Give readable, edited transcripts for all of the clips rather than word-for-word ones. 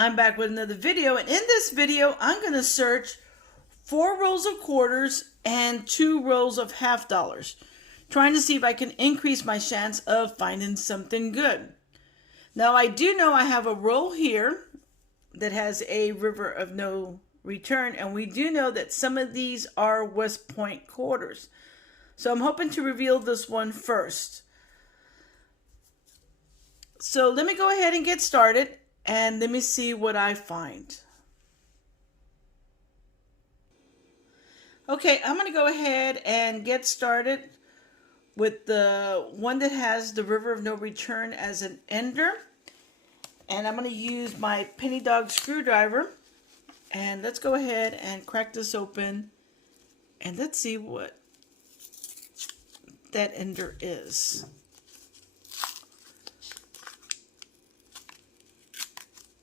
I'm back with another video, and in this video I'm going to search 4 rolls of quarters and 2 rolls of half dollars, trying to see if I can increase my chance of finding something good. Now I do know I have a roll here that has a river of no return, and we do know that some of these are West Point quarters. So I'm hoping to reveal this one first. So let me go ahead and get started, and let me see what I find. Okay, I'm going to go ahead and get started with the one that has the river of no return as an ender. And I'm going to use my penny dog screwdriver. And let's go ahead and crack this open. And let's see what that ender is.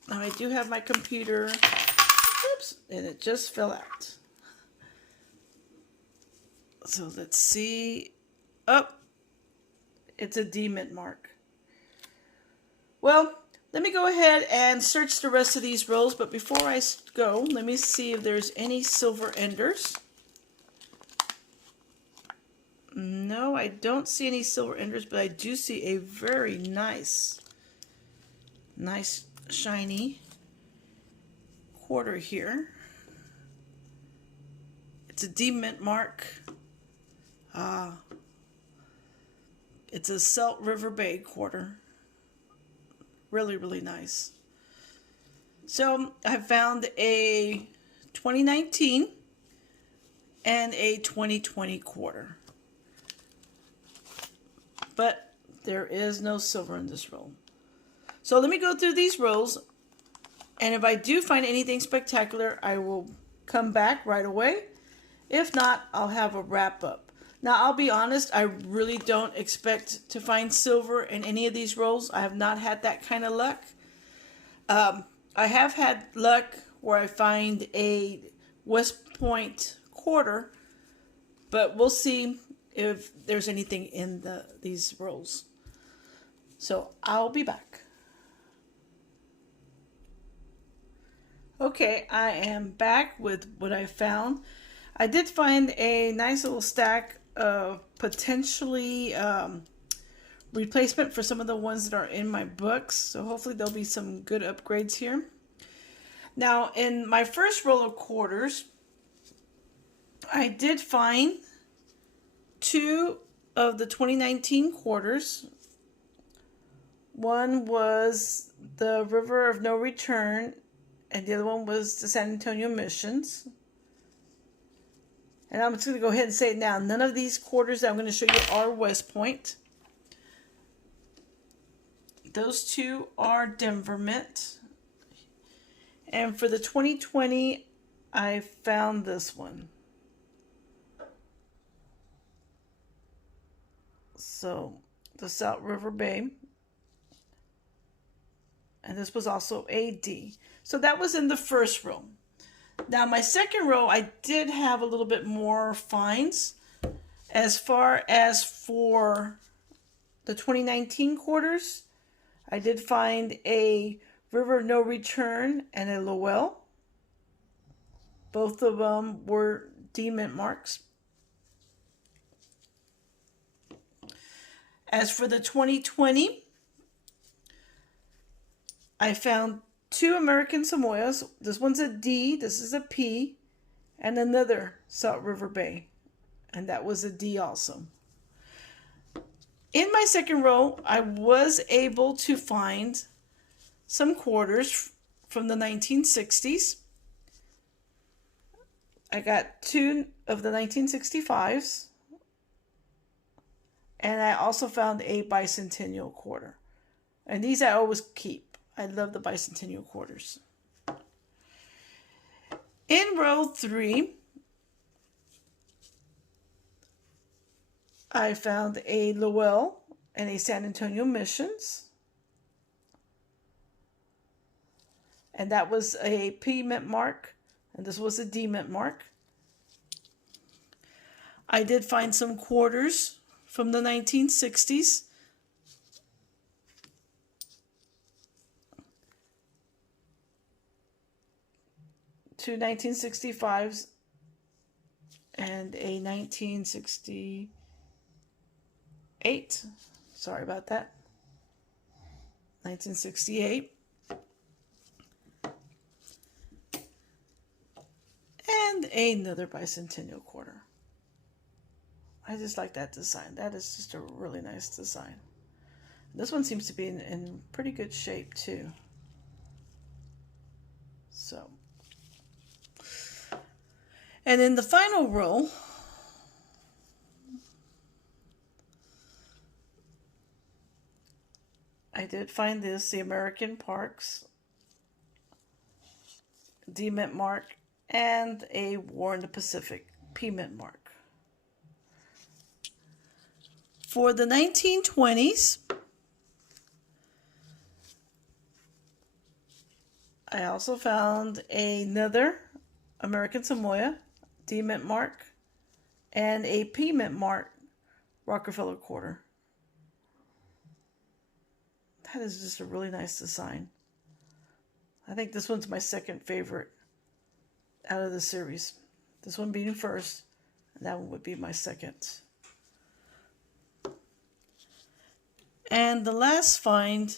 Now I do have my computer. Oops, and it just fell out. So let's see. Oh, it's a D mint mark. Well, let me go ahead and search the rest of these rolls, but before I go, let me see if there's any silver enders. No, I don't see any silver enders, but I do see a very nice shiny quarter here. It's a D mint mark. It's a Salt River Bay quarter. Really, really nice. So I found a 2019 and a 2020 quarter. But there is no silver in this roll. So let me go through these rolls, and if I do find anything spectacular, I will come back right away. If not, I'll have a wrap up. Now, I'll be honest, I really don't expect to find silver in any of these rolls. I have not had that kind of luck. I have had luck where I find a West Point quarter, but we'll see if there's anything in these rolls. So I'll be back. Okay, I am back with what I found. I did find a nice little stack of potentially replacement for some of the ones that are in my books. So hopefully there'll be some good upgrades here. Now, in my first roll of quarters, I did find 2 of the 2019 quarters. One was the River of No Return, and the other one was the San Antonio Missions. And I'm just going to go ahead and say it now. None of these quarters that I'm going to show you are West Point. Those 2 are Denver Mint. And for the 2020, I found this one. So, the Salt River Bay. And this was also a D. So that was in the first row. Now, my second row, I did have a little bit more finds. As far as for the 2019 quarters, I did find a River of No Return and a Lowell. Both of them were D mint marks. As for the 2020, I found 2 American Samoas. This one's a D, this is a P, and another Salt River Bay. And that was a D also. In my second row, I was able to find some quarters from the 1960s. I got 2 of the 1965s. And I also found a bicentennial quarter. And these I always keep. I love the bicentennial quarters. In row 3, I found a Lowell and a San Antonio Missions. And that was a P mint mark, and this was a D mint mark. I did find some quarters from the 1960s. two 1965s and a 1968. Sorry about that. 1968. And another bicentennial quarter. I just like that design. That is just a really nice design. This one seems to be in pretty good shape too. So, and in the final roll, I did find this, the American Parks D-Mint mark and a War in the Pacific P-Mint mark. For the 1920s, I also found another American Samoa D-Mint mark and a P-Mint mark Rockefeller quarter. That is just a really nice design. I think this one's my second favorite out of the series. This one being first, and that one would be my second. And the last find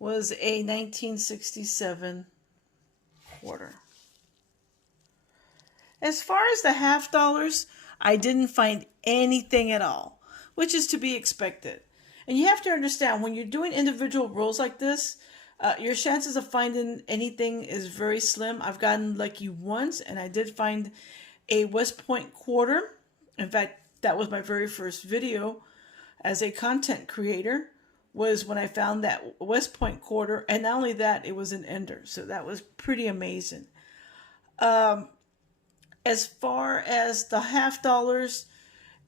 was a 1967 quarter. As far as the half dollars, I didn't find anything at all, which is to be expected. And you have to understand, when you're doing individual rolls like this, your chances of finding anything is very slim. I've gotten lucky once, and I did find a West Point quarter. In fact, that was my very first video as a content creator, was when I found that West Point quarter. And not only that, it was an ender. So that was pretty amazing. As far as the half dollars,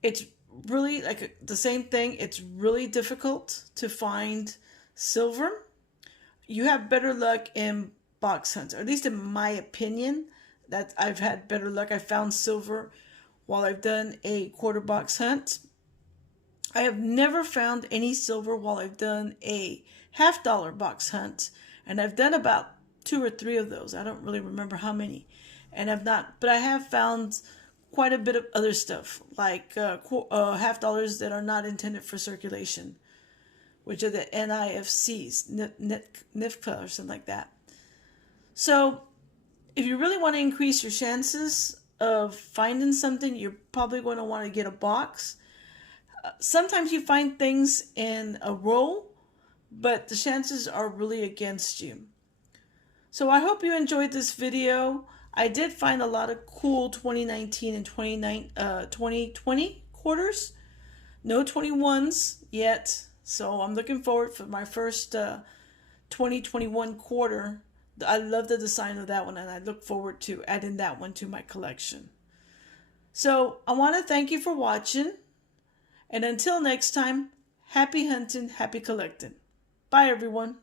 it's really like the same thing. It's really difficult to find silver. You have better luck in box hunts, or at least in my opinion, that I've had better luck. I found silver while I've done a quarter box hunt. I have never found any silver while I've done a half dollar box hunt, and I've done about 2 or 3 of those. I don't really remember how many, and but I have found quite a bit of other stuff, like half dollars that are not intended for circulation, which are the NIFCs, NIFCA or something like that. So if you really want to increase your chances of finding something, you're probably going to want to get a box. Sometimes you find things in a roll, but the chances are really against you. So I hope you enjoyed this video. I did find a lot of cool 2019 and 2020 quarters. No 21s yet. So I'm looking forward for my first 2021 quarter. I love the design of that one, and I look forward to adding that one to my collection. So I want to thank you for watching. And until next time, happy hunting, happy collecting. Bye, everyone.